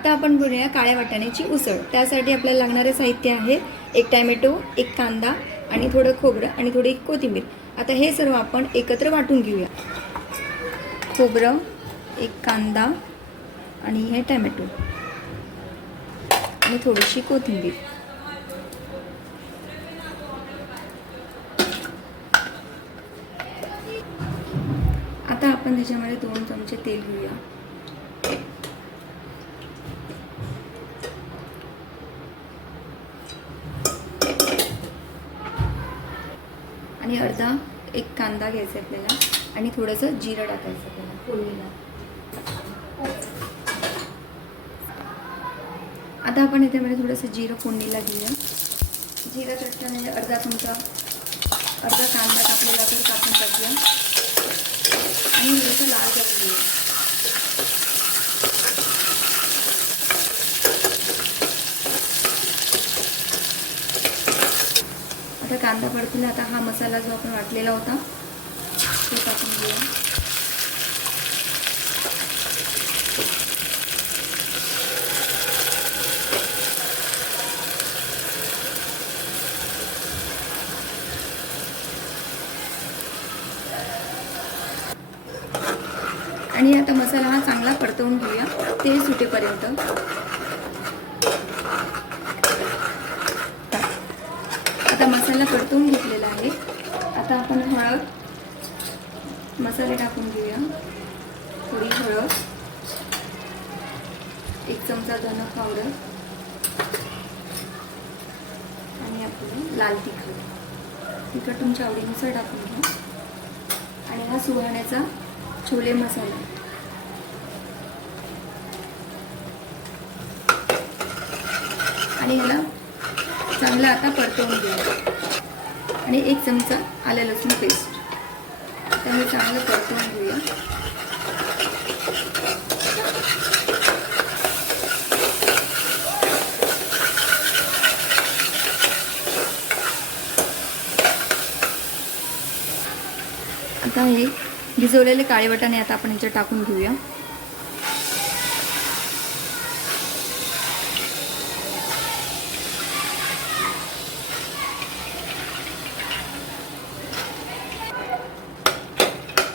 आता आपण बनवूया काळ्या वाटाण्याची उसळ। त्यासाठी आपल्याला लागणारे साहित्य आहे एक टोमॅटो, एक कांदा आणि थोडं खोबरं आणि थोडी कोथिंबीर। आता हे सर्व आपण एकत्र वाटून घेऊया। खोबरं, एक कांदा आणि हे टोमॅटो आणि थोडीशी कोथिंबीर। आता आपण त्याच्यामध्ये 2 चमचे तेल घेऊया। आणि अर्धा एक कांदा घ्यायचा आपल्याला आणि थोडंसं जिरं टाकायचं आपल्याला फोडणीला। आता आपण याच्यामध्ये थोडंसं जिरं फोडणीला घेऊया। जिरं चटण्यामध्ये अर्धा कांदा कापलेला तर कापून टाकूया आणि थोडंसं लाल करून घेऊया। आता कांदा परतला। आता हा मसाला जो आपण वाटलेला होता तो टाकून घेऊया। आणि आता मसाला हा चांगला परतवून घेऊया तेल सुटेपर्यंत। आता मसाला परतवून घेतलेला आहे। आता आपण हळद मसाले टाकून घेऊया। थोडी हळद, 1 चमचा धना पावडर आणि आपलं लाल तिखट तुमच्या आवडीनुसार टाकून घ्या। आणि हा सुहाण्याचा छोले मसाला आणि याला चांगला आता परतवून घेऊया। आणि 1 चमचा आलं लसूण पेस्ट त्यामुळे चांगलं परतवून घेऊया। आता हे भिजवलेले काळे वाटाणे आता आपण याच्यात टाकून घेऊया।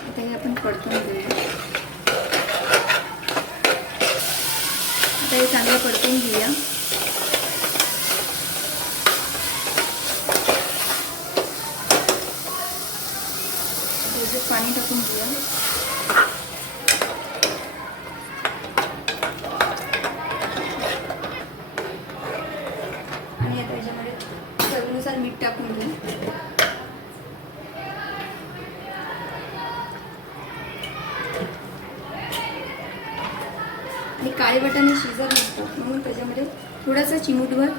आता हे आपण परतून घेऊया। आता हे चांगलं परतून घेऊया। पाणी टाकून घेऊया। आणि आता याच्यामध्ये चवीनुसार मीठ टाकून घेऊ। आणि काळे वाटाणे शिजत नसतात म्हणून त्याच्यामध्ये थोडासा चिमूटभर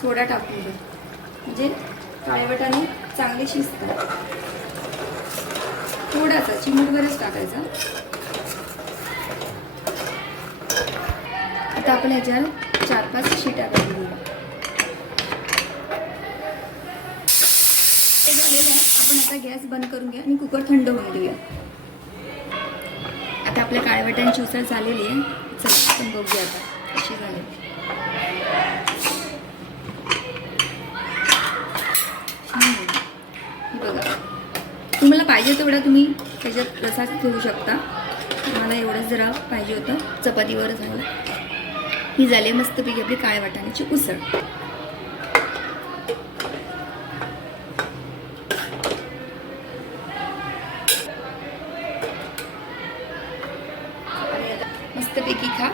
सोडा टाकून घेऊ, म्हणजे काळे वाटाणे चांगले शिजतात। थोडासा चिमूटभरच टाकायचा। आता आपण याच्यावर 4-5 शिट्या काढून घेऊया। हे झालेलं आहे। आपण आता गॅस बंद करून घ्या आणि कुकर थंड होऊन देऊया। आता आपल्या काळ्या वाटाण्याची उसळ झालेली आहे। चला आपण बघूया आता कशी झाली। बघा, तुम्हाला पाहिजे तेवढा तुम्ही त्याच्यात रसा ठेवू शकता। मला एवढंच जरा पाहिजे होतं, चपातीवर झालं। ही झाली मस्तपैकी आपली काळ्या वाटाण्याची उसळ। मस्तपैकी खा।